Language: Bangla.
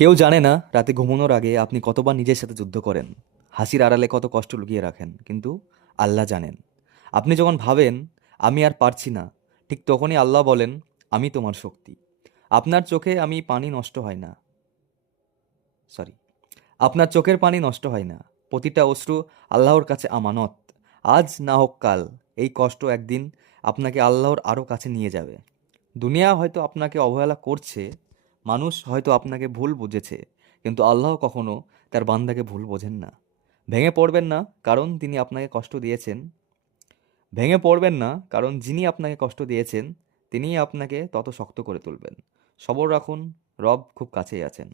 কেউ জানে না রাতে ঘুমানোর আগে আপনি কতবার নিজের সাথে যুদ্ধ করেন, হাসির আড়ালে কত কষ্ট লুকিয়ে রাখেন, কিন্তু আল্লাহ জানেন। আপনি যখন ভাবেন আমি আর পারছি না, ঠিক তখনই আল্লাহ বলেন আমি তোমার শক্তি। আপনার চোখে আমি পানি নষ্ট হয় না, সরি, আপনার চোখের পানি নষ্ট হয় না। প্রতিটা অশ্রু আল্লাহর কাছে আমানত। আজ না হোক কাল, এই কষ্ট একদিন আপনাকে আল্লাহর আরও কাছে নিয়ে যাবে। দুনিয়া হয়তো আপনাকে অবহেলা করছে, মানুষ হয়তো আপনাকে ভুল বুঝেছে, কিন্তু আল্লাহ কখনো তার বান্দাকে ভুল বোঝেন না। ভেঙে পড়বেন না, কারণ তিনি আপনাকে কষ্ট দিয়েছেন। ভেঙে পড়বেন না, কারণ যিনি আপনাকে কষ্ট দিয়েছেন তিনিই আপনাকে তত শক্ত করে তুলবেন। সবর রাখুন, রব খুব কাছেই আছেন।